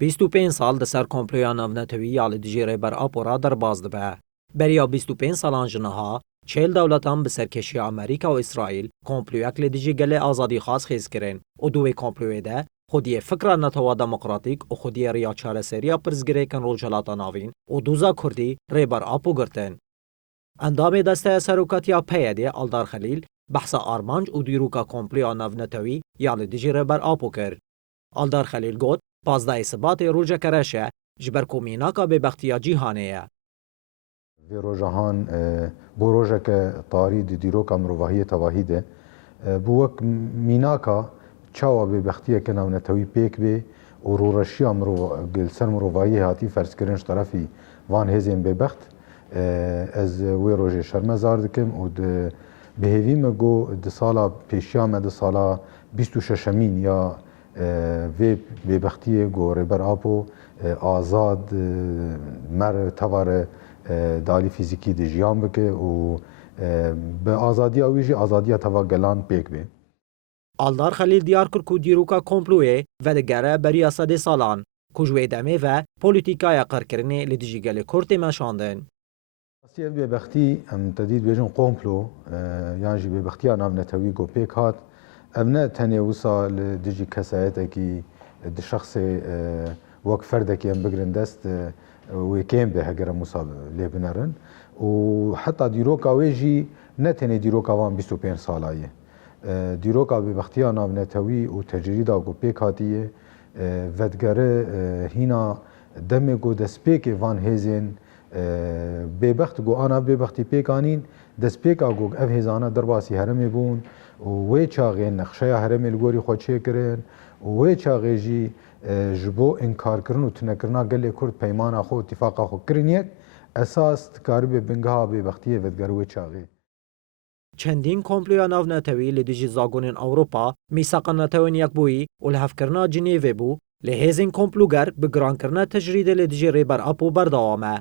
25 سال د سر کۆمپلۆیا ناونەتەوی یا لە بەر ئاپۆرا دەرباز دەبە. بەریا 25 سالان ژنەها، 40 دەوڵەتان بە سەرکێشی ئەمریکا و ئیسرائیل کۆمپلۆیەک لە دژی گەلێ ئازادی خاص خێزکردن و دوێ کۆمپلۆیەدە خودیە فکرا نەتەوە دەموقراتیک و خودیە ڕیا چارەسەریە پرزگرێکن ڕۆژهەڵاتە ناوین و دووزا کوردی ڕێبەر ئاپۆ گرتن. ئەندامێ دەستەیە سەرۆکەتیا پەیەدێ ئەڵدار خەلیل بەحسە ئارمانج و دیروکە کۆمپلۆیا ناونەتەوی یا لە دژی ڕێبەر ئاپۆ کرد. ئەڵدار خەلیل گوت پازدای سباتê rojeke reş e ji ber ku mînaka bêbextiya cîhanê ye. Vê rojahan bo rojeke tarî di dîroka mirovahiyê tevahî de bû wek mînaka çawa bêbextiyeke navnetewî pêk bê û rûreşiya ser mirovahiyê hatî ferskirin ji terefî van hêzên bêbext. Ez wê rojê şermezar dikim û bihêvî me got di sala pêşiya me di sala 26 ya vê bêbextiyê got rêber Apo azad mer tevare dalî fîzîkî di jiyan bike û bi azadiya wî jî azadiya teva gelan pêk bê. Aldar Xelîl diyar kir ku dîroka komployê vedigere beriya sedê salan ku ji wê demê ve polîtîkaya qerkirinê li dijî gelê Kurtê meşandin. Ev bêbextî em tedî dibêjin komplo yan jî bêbextiya navnetewî got pêk hat. Ev ne tenê wisa li dijî kesayetekî di şexsê wek ferdekî em bigirin dest wê kêm bê heger em wisa lê binerin û heta dîroka wê jî ne tenê dîroka wan 25 sala ye. Dîroka bêbextiya navnetewî û tecrîda got pêk hatiye vedgere hîna demê got destpêkê van hêzên bêbext got ana bêbextî pêk anîn destpêka got ev hêzane derbasî herêmê bûn û wê çaxê nexşeya herêmê li gorî xwe çêkirin û wê çaxê jî ji bo înkarkirin û tunekirina gelê Kurd peymana xwe û îtîfaqa xwe kirin yek esas dikarîbe bingeha bêbextiyê vedger wê çaxê. Çendîn komploya navnetewî li dijî zagonên Ewropa mîsaqa netewên yekbûyî û li hevkirina Cinêvê bû lê hêzên komploger bi girankirina tecrîdê li dijî rêber Apo berdewam e.